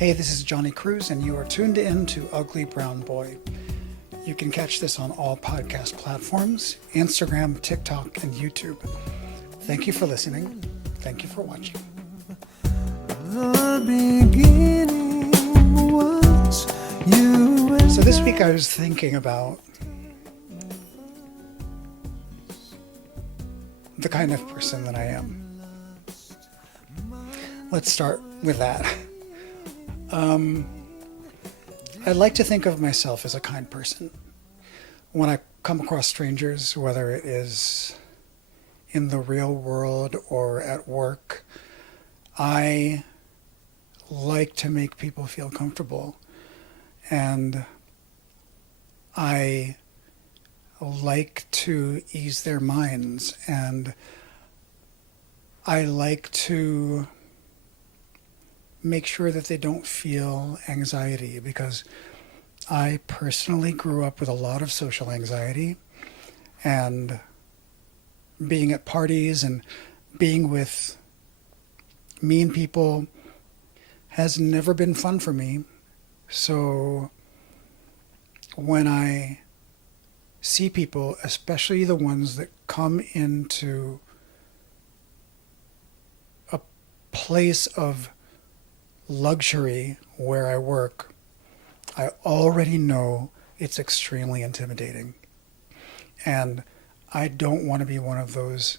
Hey, this is Jonny Cruz, and you are tuned in to Ugly Brown Boy. You can catch this on all podcast platforms, Instagram, TikTok, and YouTube. Thank you for listening. Thank you for watching. The beginning was you. So this week I was thinking about the kind of person that I am. Let's start with that. I like to think of myself as a kind person. When I come across strangers, whether it is in the real world or at work, I like to make people feel comfortable. And I like to ease their minds. And I like to make sure that they don't feel anxiety, because I personally grew up with a lot of social anxiety, and being at parties and being with mean people has never been fun for me. So when I see people, especially the ones that come into a place of luxury where I work, I already know it's extremely intimidating. And I don't want to be one of those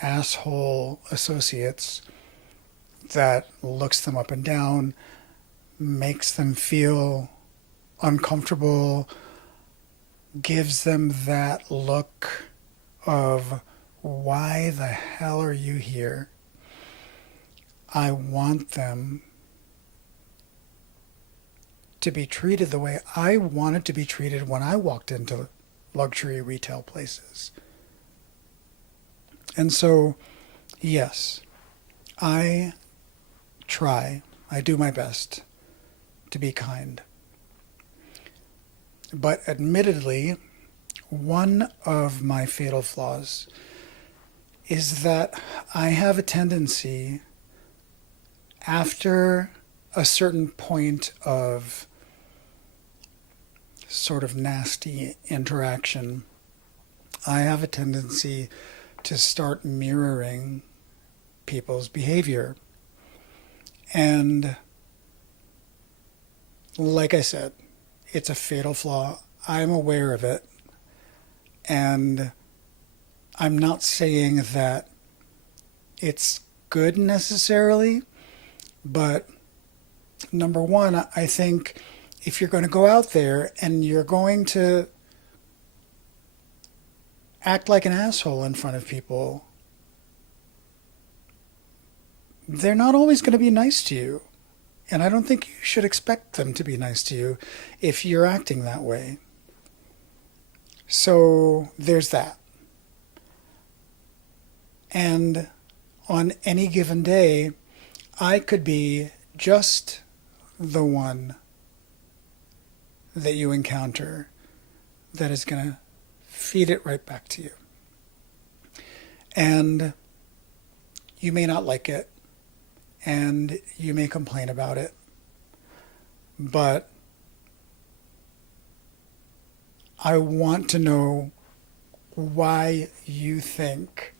asshole associates that looks them up and down, makes them feel uncomfortable, gives them that look of, why the hell are you here? I want them to be treated the way I wanted to be treated when I walked into luxury retail places. And so, yes, I do my best to be kind. But admittedly, one of my fatal flaws is that I have a tendency, after a certain point of sort of nasty interaction, I have a tendency to start mirroring people's behavior. And like I said, it's a fatal flaw. I'm aware of it. And I'm not saying that it's good necessarily, but number one, I think if you're going to go out there and you're going to act like an asshole in front of people, they're not always going to be nice to you. And I don't think you should expect them to be nice to you if you're acting that way. So there's that. And on any given day, I could be just the one that you encounter that is going to feed it right back to you. And you may not like it, and you may complain about it, but I want to know why you think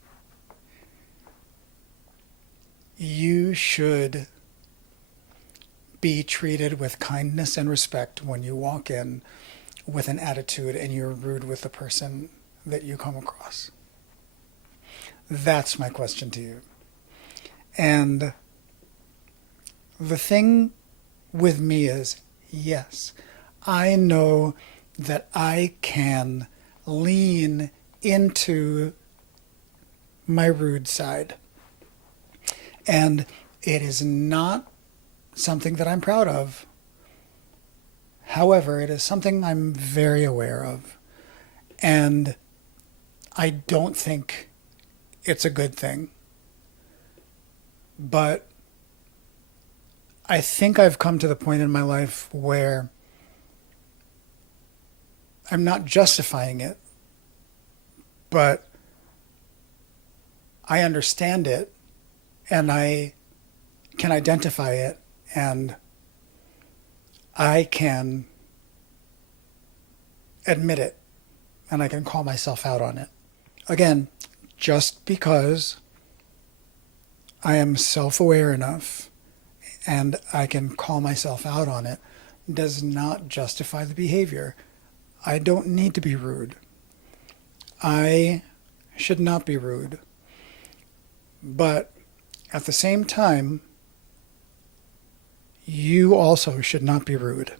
you should be treated with kindness and respect when you walk in with an attitude and you're rude with the person that you come across. That's my question to you. And the thing with me is, yes, I know that I can lean into my rude side. And it is not something that I'm proud of. However, it is something I'm very aware of. And I don't think it's a good thing. But I think I've come to the point in my life where I'm not justifying it, but I understand it and I can identify it, and I can admit it and I can call myself out on it. Again, just because I am self-aware enough and I can call myself out on it does not justify the behavior. I don't need to be rude. I should not be rude. But at the same time, you also should not be rude.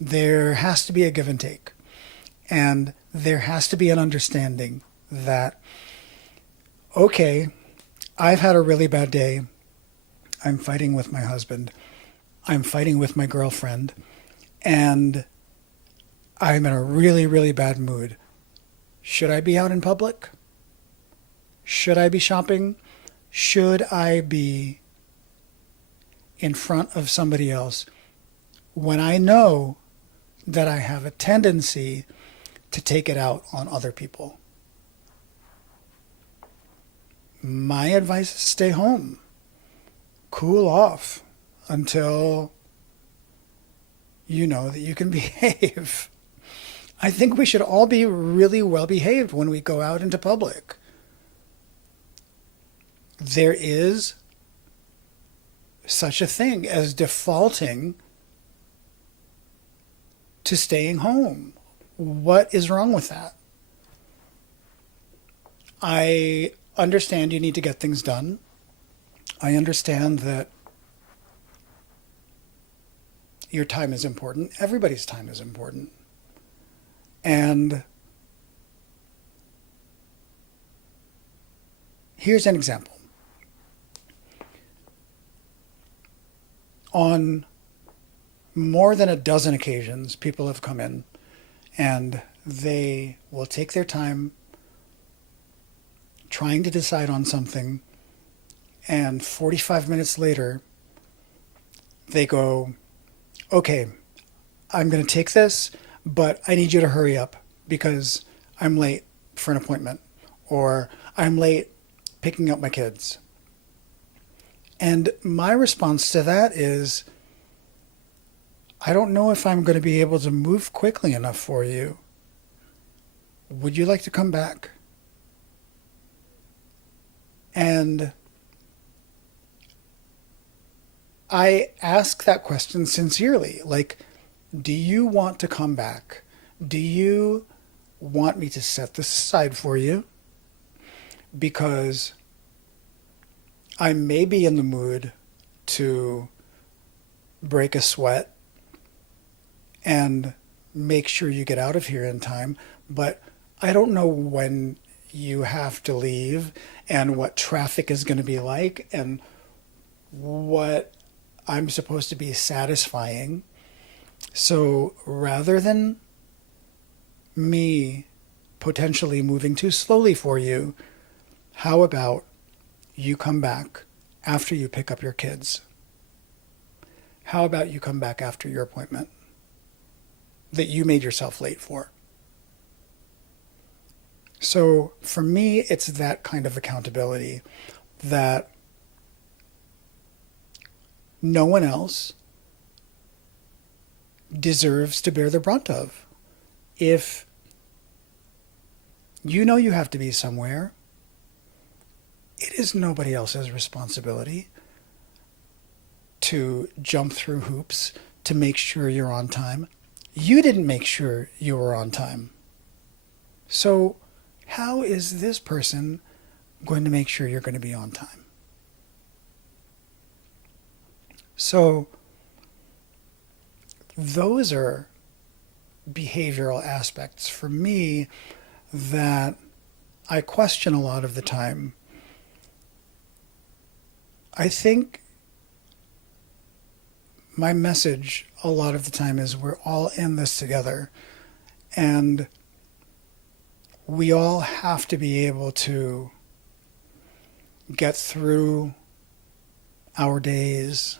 There has to be a give and take. And there has to be an understanding that, okay, I've had a really bad day. I'm fighting with my husband. I'm fighting with my girlfriend. And I'm in a really, really bad mood. Should I be out in public? Should I be shopping? Should I be in front of somebody else when I know that I have a tendency to take it out on other people? My advice is stay home. Cool off until you know that you can behave. I think we should all be really well behaved when we go out into public. There is such a thing as defaulting to staying home. What is wrong with that? I understand you need to get things done. I understand that your time is important. Everybody's time is important. And here's an example. On more than a dozen occasions, people have come in and they will take their time trying to decide on something, and 45 minutes later, they go, okay, I'm going to take this, but I need you to hurry up because I'm late for an appointment, or I'm late picking up my kids. And my response to that is, I don't know if I'm going to be able to move quickly enough for you. Would you like to come back? And I ask that question sincerely. Like, do you want to come back? Do you want me to set this aside for you? Because I may be in the mood to break a sweat and make sure you get out of here in time, but I don't know when you have to leave and what traffic is going to be like and what I'm supposed to be satisfying. So rather than me potentially moving too slowly for you, how about you come back after you pick up your kids? How about you come back after your appointment that you made yourself late for? So for me, it's that kind of accountability that no one else deserves to bear the brunt of. If you know you have to be somewhere, it is nobody else's responsibility to jump through hoops to make sure you're on time. You didn't make sure you were on time. So how is this person going to make sure you're going to be on time? So those are behavioral aspects for me that I question a lot of the time. I think my message a lot of the time is we're all in this together, and we all have to be able to get through our days,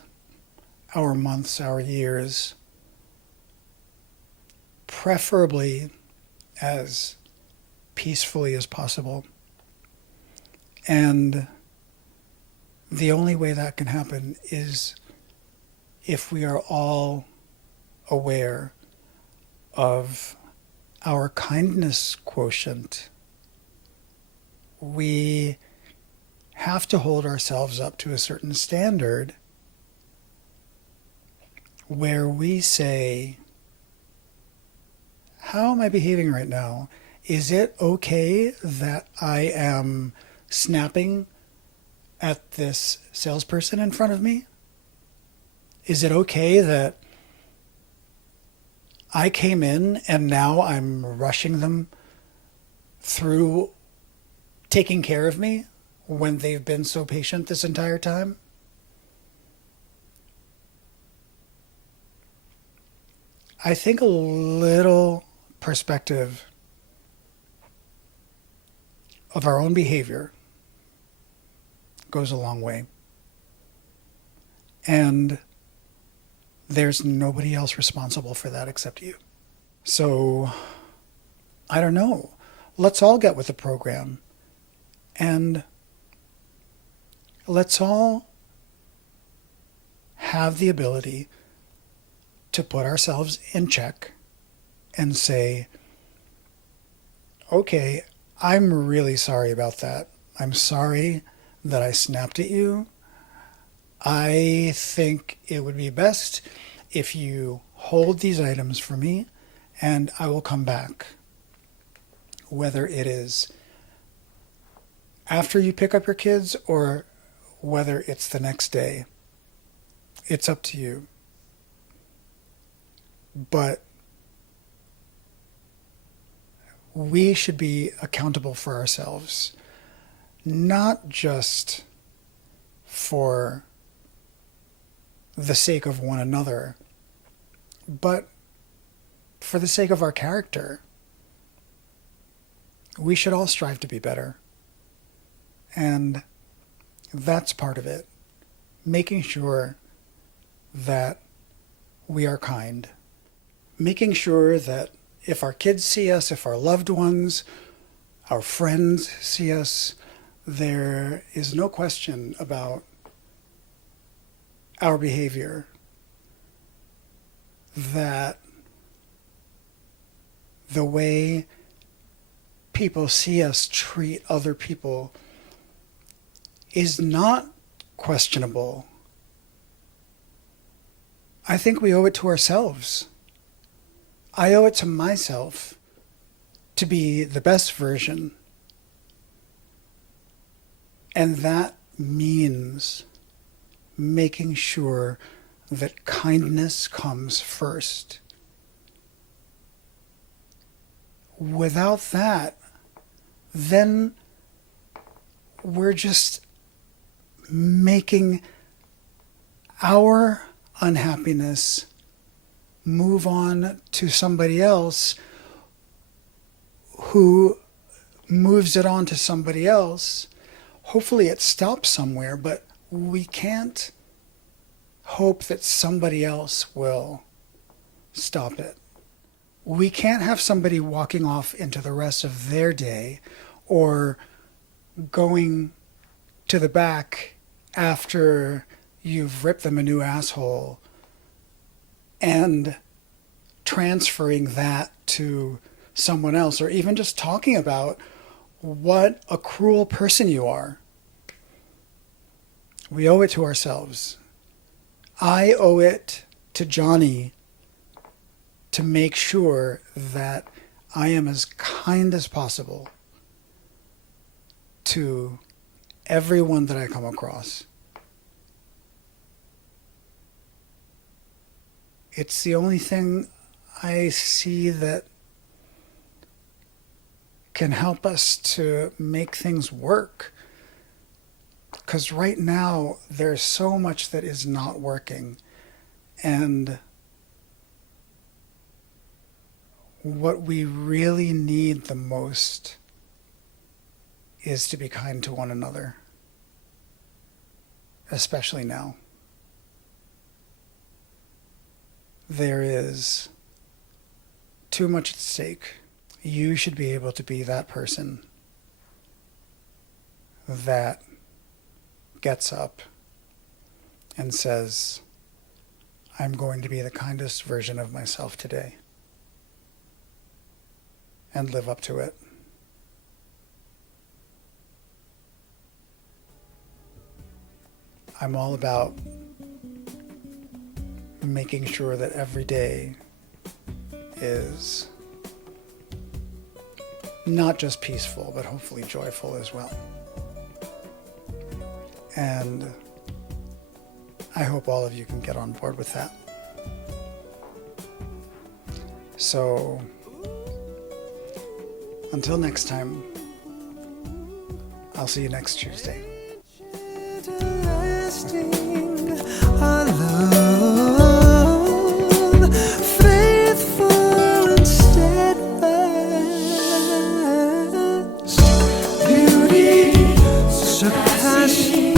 our months, our years, preferably as peacefully as possible. And the only way that can happen is if we are all aware of our kindness quotient, we have to hold ourselves up to a certain standard where we say, how am I behaving right now? Is it okay that I am snapping at this salesperson in front of me? Is it okay that I came in and now I'm rushing them through taking care of me when they've been so patient this entire time? I think a little perspective of our own behavior goes a long way. And there's nobody else responsible for that except you. So, I don't know. Let's all get with the program. And let's all have the ability to put ourselves in check and say, okay, I'm really sorry about that. I'm sorry that I snapped at you. I think it would be best if you hold these items for me and I will come back. Whether it is after you pick up your kids or whether it's the next day, it's up to you. But we should be accountable for ourselves, not just for the sake of one another, but for the sake of our character. We should all strive to be better. And that's part of it. Making sure that we are kind. Making sure that if our kids see us, if our loved ones, our friends see us, there is no question about our behavior, that the way people see us treat other people is not questionable. I think we owe it to ourselves. I owe it to myself to be the best version. And that means making sure that kindness comes first. Without that, then we're just making our unhappiness move on to somebody else who moves it on to somebody else. Hopefully it stops somewhere, but we can't hope that somebody else will stop it. We can't have somebody walking off into the rest of their day or going to the back after you've ripped them a new asshole and transferring that to someone else, or even just talking about what a cruel person you are. We owe it to ourselves. I owe it to Jonny to make sure that I am as kind as possible to everyone that I come across. It's the only thing I see that can help us to make things work. Because right now, there's so much that is not working. And what we really need the most is to be kind to one another. Especially now. There is too much at stake. You should be able to be that person that gets up and says, I'm going to be the kindest version of myself today and live up to it. I'm all about making sure that every day is not just peaceful, but hopefully joyful as well. And I hope all of you can get on board with that. So, until next time, I'll see you next Tuesday. Our love, faithful and steadfast, beauty surpassing.